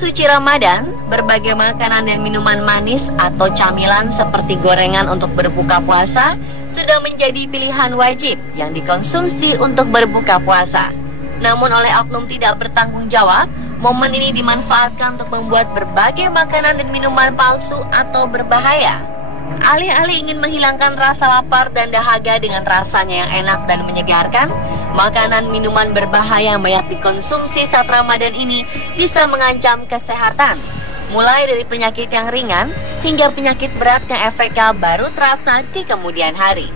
suci Ramadan, berbagai makanan dan minuman manis atau camilan seperti gorengan untuk berbuka puasa sudah menjadi pilihan wajib yang dikonsumsi untuk berbuka puasa. Namun oleh oknum tidak bertanggung jawab, momen ini dimanfaatkan untuk membuat berbagai makanan dan minuman palsu atau berbahaya. Alih-alih ingin menghilangkan rasa lapar dan dahaga dengan rasanya yang enak dan menyegarkan, makanan minuman berbahaya yang banyak dikonsumsi saat Ramadan ini bisa mengancam kesehatan, mulai dari penyakit yang ringan hingga penyakit berat yang efeknya baru terasa di kemudian hari.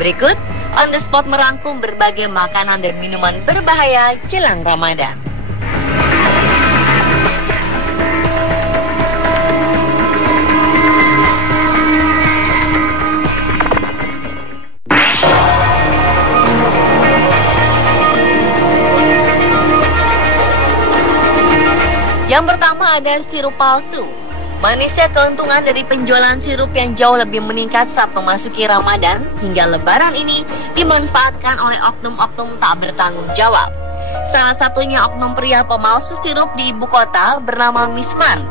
Berikut On The Spot merangkum berbagai makanan dan minuman berbahaya jelang Ramadan. Yang pertama ada sirup palsu. Manisnya keuntungan dari penjualan sirup yang jauh lebih meningkat saat memasuki Ramadan hingga Lebaran ini dimanfaatkan oleh oknum-oknum tak bertanggung jawab. Salah satunya oknum pria pemalsu sirup di ibu kota bernama Misman.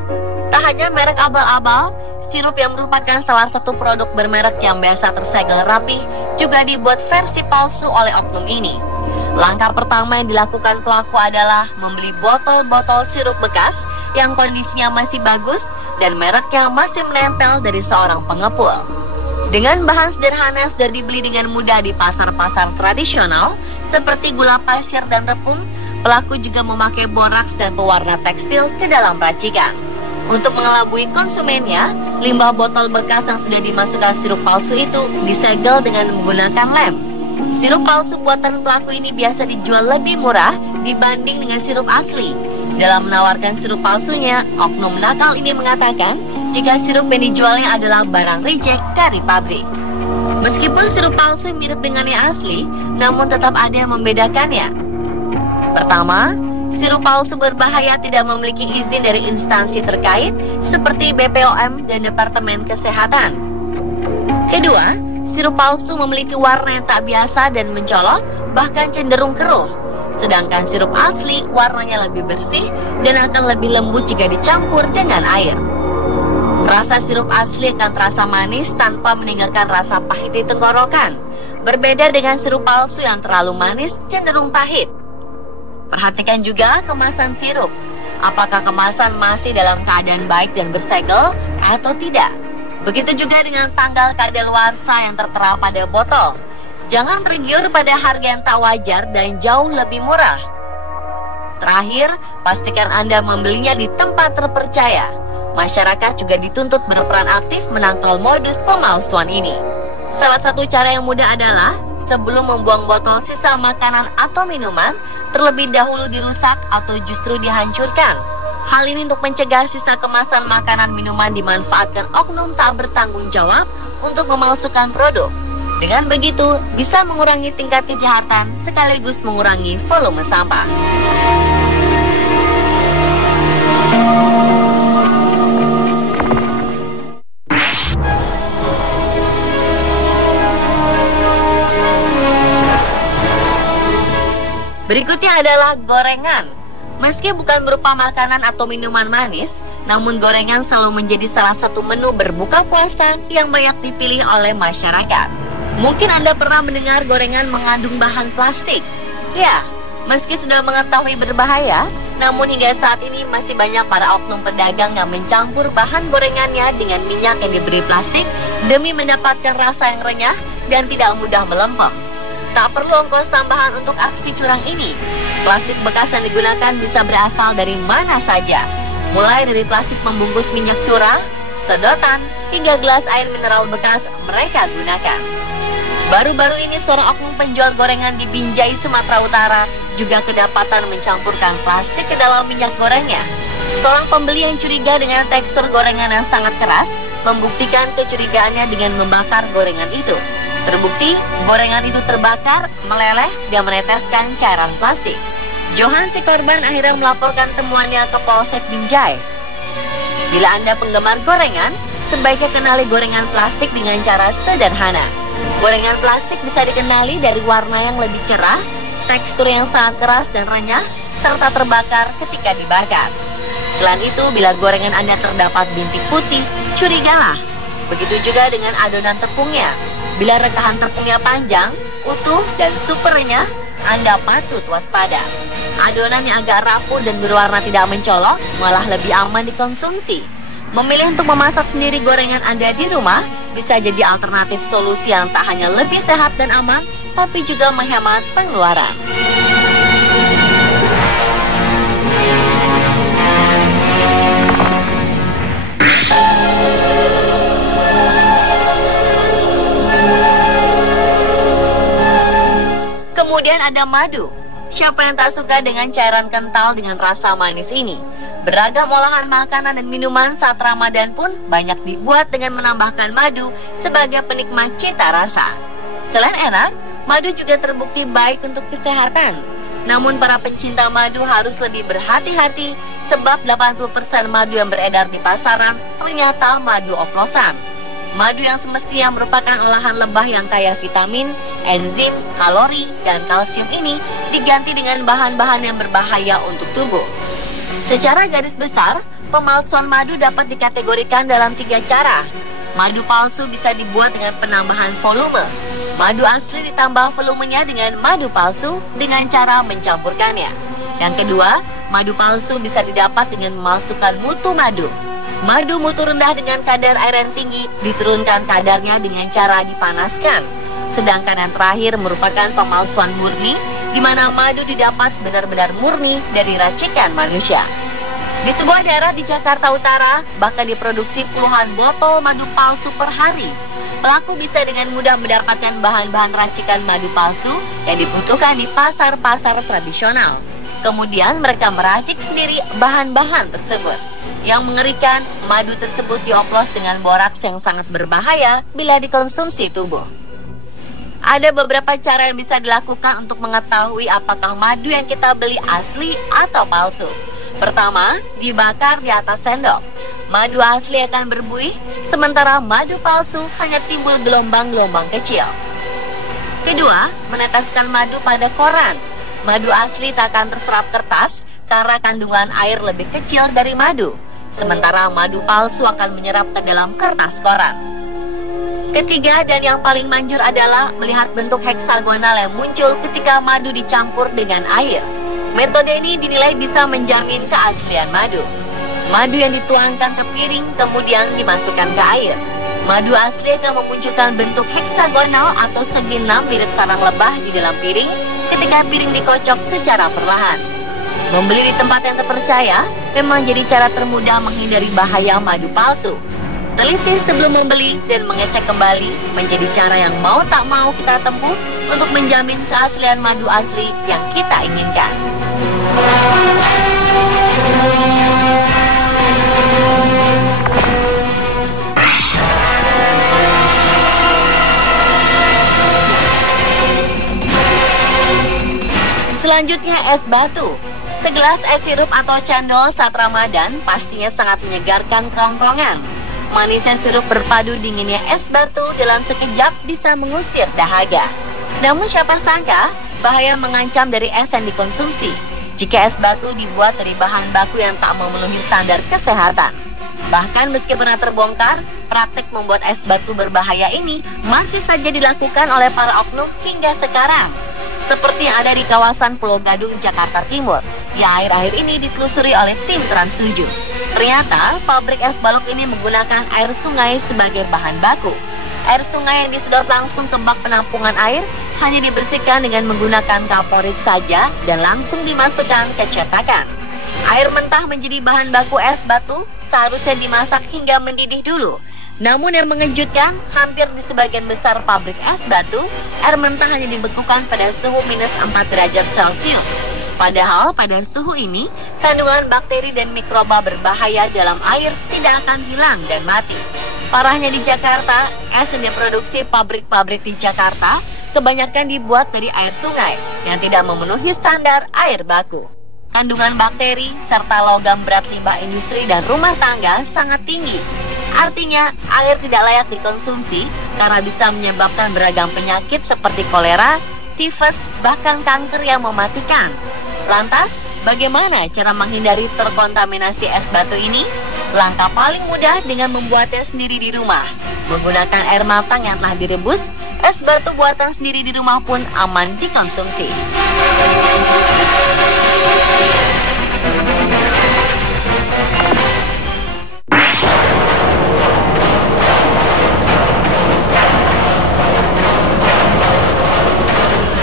Tak hanya merek abal-abal, sirup yang merupakan salah satu produk bermerek yang biasa tersegel rapih juga dibuat versi palsu oleh oknum ini. Langkah pertama yang dilakukan pelaku adalah membeli botol-botol sirup bekas yang kondisinya masih bagus dan mereknya masih menempel dari seorang pengepul. Dengan bahan sederhana sudah dibeli dengan mudah di pasar-pasar tradisional seperti gula pasir dan tepung, pelaku juga memakai boraks dan pewarna tekstil ke dalam racikan. Untuk mengelabui konsumennya, limbah botol bekas yang sudah dimasukkan sirup palsu itu disegel dengan menggunakan lem. Sirup palsu buatan pelaku ini biasa dijual lebih murah dibanding dengan sirup asli. Dalam menawarkan sirup palsunya, oknum nakal ini mengatakan jika sirup yang dijualnya adalah barang reject dari pabrik. Meskipun sirup palsu mirip dengan yang asli, namun tetap ada yang membedakannya. Pertama, sirup palsu berbahaya tidak memiliki izin dari instansi terkait seperti BPOM dan Departemen Kesehatan. Kedua, sirup palsu memiliki warna yang tak biasa dan mencolok, bahkan cenderung keruh. Sedangkan sirup asli warnanya lebih bersih dan akan lebih lembut jika dicampur dengan air. Rasa sirup asli akan terasa manis tanpa meninggalkan rasa pahit di tenggorokan. Berbeda dengan sirup palsu yang terlalu manis, cenderung pahit. Perhatikan juga kemasan sirup. Apakah kemasan masih dalam keadaan baik dan bersegel atau tidak? Begitu juga dengan tanggal kadaluarsa yang tertera pada botol. Jangan tergiur pada harga yang tak wajar dan jauh lebih murah. Terakhir, pastikan Anda membelinya di tempat terpercaya. Masyarakat juga dituntut berperan aktif menangkal modus pemalsuan ini. Salah satu cara yang mudah adalah sebelum membuang botol sisa makanan atau minuman, terlebih dahulu dirusak atau justru dihancurkan. Hal ini untuk mencegah sisa kemasan makanan minuman dimanfaatkan oknum tak bertanggung jawab untuk memalsukan produk. Dengan begitu, bisa mengurangi tingkat kejahatan sekaligus mengurangi volume sampah. Berikutnya adalah gorengan. Meski bukan berupa makanan atau minuman manis, namun gorengan selalu menjadi salah satu menu berbuka puasa yang banyak dipilih oleh masyarakat. Mungkin Anda pernah mendengar gorengan mengandung bahan plastik. Ya, meski sudah mengetahui berbahaya, namun hingga saat ini masih banyak para oknum pedagang yang mencampur bahan gorengannya dengan minyak yang diberi plastik demi mendapatkan rasa yang renyah dan tidak mudah melempem. Tak perlu ongkos tambahan untuk aksi curang ini. Plastik bekas yang digunakan bisa berasal dari mana saja, mulai dari plastik membungkus minyak curah, sedotan, hingga gelas air mineral bekas mereka gunakan. Baru-baru ini seorang oknum penjual gorengan di Binjai, Sumatera Utara juga kedapatan mencampurkan plastik ke dalam minyak gorengnya. Seorang pembeli yang curiga dengan tekstur gorengan yang sangat keras membuktikan kecurigaannya dengan membakar gorengan itu. Terbukti, gorengan itu terbakar, meleleh, dan meneteskan cairan plastik. Johan si korban akhirnya melaporkan temuannya ke Polsek Binjai. Bila Anda penggemar gorengan, sebaiknya kenali gorengan plastik dengan cara sederhana. Gorengan plastik bisa dikenali dari warna yang lebih cerah, tekstur yang sangat keras dan renyah, serta terbakar ketika dibakar. Selain itu, bila gorengan Anda terdapat bintik putih, curigalah. Begitu juga dengan adonan tepungnya. Bila rekahan tepungnya panjang, utuh, dan super renyah, Anda patut waspada. Adonan yang agak rapuh dan berwarna tidak mencolok malah lebih aman dikonsumsi. Memilih untuk memasak sendiri gorengan Anda di rumah bisa jadi alternatif solusi yang tak hanya lebih sehat dan aman, tapi juga menghemat pengeluaran. Kemudian ada madu. Siapa yang tak suka dengan cairan kental dengan rasa manis ini? Beragam olahan makanan dan minuman saat Ramadan pun banyak dibuat dengan menambahkan madu sebagai penikmat cita rasa. Selain enak, madu juga terbukti baik untuk kesehatan. Namun para pecinta madu harus lebih berhati-hati sebab 80% madu yang beredar di pasaran ternyata madu oplosan. Madu yang semestinya merupakan olahan lebah yang kaya vitamin, enzim, kalori, dan kalsium ini diganti dengan bahan-bahan yang berbahaya untuk tubuh. Secara garis besar, pemalsuan madu dapat dikategorikan dalam 3 cara. Madu palsu bisa dibuat dengan penambahan volume. Madu asli ditambah volumenya dengan madu palsu dengan cara mencampurkannya. Yang kedua, madu palsu bisa didapat dengan memalsukan mutu madu. Madu mutu rendah dengan kadar air yang tinggi diturunkan kadarnya dengan cara dipanaskan. Sedangkan yang terakhir merupakan pemalsuan murni, di mana madu didapat benar-benar murni dari racikan manusia. Di sebuah daerah di Jakarta Utara, bahkan diproduksi puluhan botol madu palsu per hari. Pelaku bisa dengan mudah mendapatkan bahan-bahan racikan madu palsu yang dibutuhkan di pasar-pasar tradisional. Kemudian mereka meracik sendiri bahan-bahan tersebut. Yang mengerikan, madu tersebut dioplos dengan boraks yang sangat berbahaya bila dikonsumsi tubuh. Ada beberapa cara yang bisa dilakukan untuk mengetahui apakah madu yang kita beli asli atau palsu. Pertama, dibakar di atas sendok. Madu asli akan berbuih, sementara madu palsu hanya timbul gelombang-gelombang kecil. Kedua, meneteskan madu pada koran. Madu asli tak akan terserap kertas karena kandungan air lebih kecil dari madu. Sementara madu palsu akan menyerap ke dalam kertas koran. Ketiga dan yang paling manjur adalah melihat bentuk heksagonal yang muncul ketika madu dicampur dengan air. Metode ini dinilai bisa menjamin keaslian madu. Madu yang dituangkan ke piring kemudian dimasukkan ke air. Madu asli akan memunculkan bentuk heksagonal atau segi 6 mirip sarang lebah di dalam piring ketika piring dikocok secara perlahan. Membeli di tempat yang terpercaya memang jadi cara termudah menghindari bahaya madu palsu. Teliti sebelum membeli dan mengecek kembali menjadi cara yang mau tak mau kita tempuh untuk menjamin keaslian madu asli yang kita inginkan. Selanjutnya es batu. Segelas es sirup atau cendol saat Ramadan pastinya sangat menyegarkan kerongkongan. Manisnya sirup berpadu dinginnya es batu dalam sekejap bisa mengusir dahaga. Namun siapa sangka bahaya mengancam dari es yang dikonsumsi jika es batu dibuat dari bahan baku yang tak memenuhi standar kesehatan. Bahkan meski pernah terbongkar, praktek membuat es batu berbahaya ini masih saja dilakukan oleh para oknum hingga sekarang. Seperti yang ada di kawasan Pulau Gadung, Jakarta Timur, yang akhir-akhir ini ditelusuri oleh tim Trans 7. Ternyata, pabrik es balok ini menggunakan air sungai sebagai bahan baku. Air sungai yang disedot langsung ke bak penampungan air hanya dibersihkan dengan menggunakan kaporit saja dan langsung dimasukkan ke cetakan. Air mentah menjadi bahan baku es batu seharusnya dimasak hingga mendidih dulu. Namun yang mengejutkan, hampir di sebagian besar pabrik es batu, air mentah hanya dibekukan pada suhu minus 4 derajat Celcius. Padahal pada suhu ini, kandungan bakteri dan mikroba berbahaya dalam air tidak akan hilang dan mati. Parahnya di Jakarta, es yang diproduksi pabrik-pabrik di Jakarta kebanyakan dibuat dari air sungai yang tidak memenuhi standar air baku. Kandungan bakteri serta logam berat limbah industri dan rumah tangga sangat tinggi. Artinya, air tidak layak dikonsumsi karena bisa menyebabkan beragam penyakit seperti kolera, tifus, bahkan kanker yang mematikan. Lantas, Bagaimana cara menghindari terkontaminasi es batu ini? Langkah paling mudah dengan membuatnya sendiri di rumah. Menggunakan air matang yang telah direbus, es batu buatan sendiri di rumah pun aman dikonsumsi.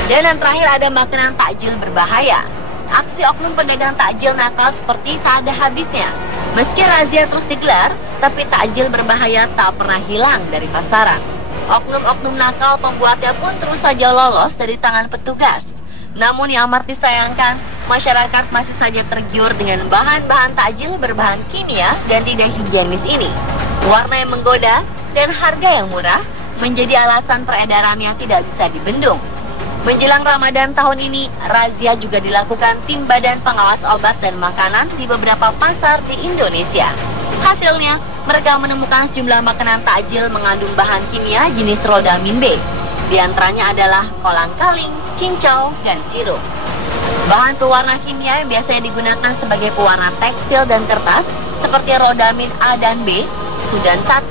Dan yang terakhir ada makanan takjil berbahaya. Aksi oknum pedagang takjil nakal seperti tak ada habisnya. Meski razia terus digelar, tapi takjil berbahaya tak pernah hilang dari pasaran. Oknum-oknum nakal pembuatnya pun terus saja lolos dari tangan petugas. Namun yang amat disayangkan, masyarakat masih saja tergiur dengan bahan-bahan takjil berbahan kimia dan tidak higienis ini. Warna yang menggoda dan harga yang murah menjadi alasan peredarannya tidak bisa dibendung. Menjelang Ramadan tahun ini, razia juga dilakukan tim Badan Pengawas Obat dan Makanan di beberapa pasar di Indonesia. Hasilnya, mereka menemukan sejumlah makanan takjil mengandung bahan kimia jenis rodamin B. Di antaranya adalah kolang-kaling, cincau, dan sirup. Bahan pewarna kimia yang biasanya digunakan sebagai pewarna tekstil dan kertas seperti rodamin A dan B, sudan 1,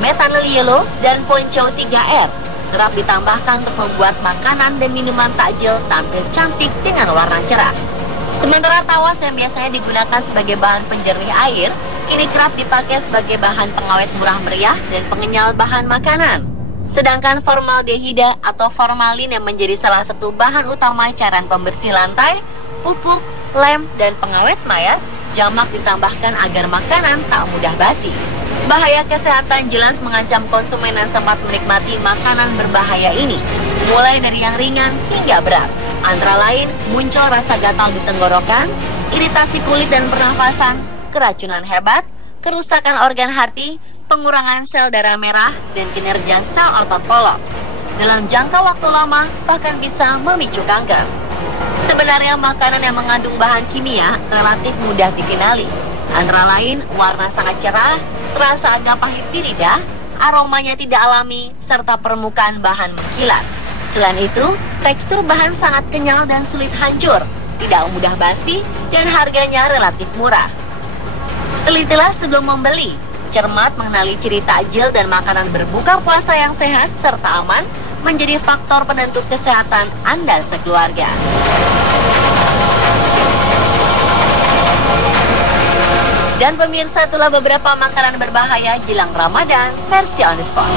methanol yellow, dan ponco 3R kerap ditambahkan untuk membuat makanan dan minuman takjil tampil cantik dengan warna cerah. Sementara tawas yang biasanya digunakan sebagai bahan penjernih air, kini kerap dipakai sebagai bahan pengawet murah meriah dan pengenyal bahan makanan. Sedangkan formaldehida atau formalin yang menjadi salah satu bahan utama cairan pembersih lantai, pupuk, lem, dan pengawet mayat, jamak ditambahkan agar makanan tak mudah basi. Bahaya kesehatan jelas mengancam konsumen yang sempat menikmati makanan berbahaya ini, mulai dari yang ringan hingga berat. Antara lain, muncul rasa gatal di tenggorokan, iritasi kulit dan pernafasan, keracunan hebat, kerusakan organ hati, pengurangan sel darah merah, dan kinerja sel otot polos. Dalam jangka waktu lama, bahkan bisa memicu kanker. Sebenarnya makanan yang mengandung bahan kimia relatif mudah dikenali. Antara lain, warna sangat cerah, terasa agak pahit di lidah, aromanya tidak alami, serta permukaan bahan mengkilat. Selain itu, tekstur bahan sangat kenyal dan sulit hancur, tidak mudah basi, dan harganya relatif murah. Telitilah sebelum membeli, cermat mengenali ciri takjil dan makanan berbuka puasa yang sehat serta aman menjadi faktor penentu kesehatan Anda sekeluarga. Dan pemirsa, itulah beberapa makanan berbahaya jelang Ramadan versi On The Spot.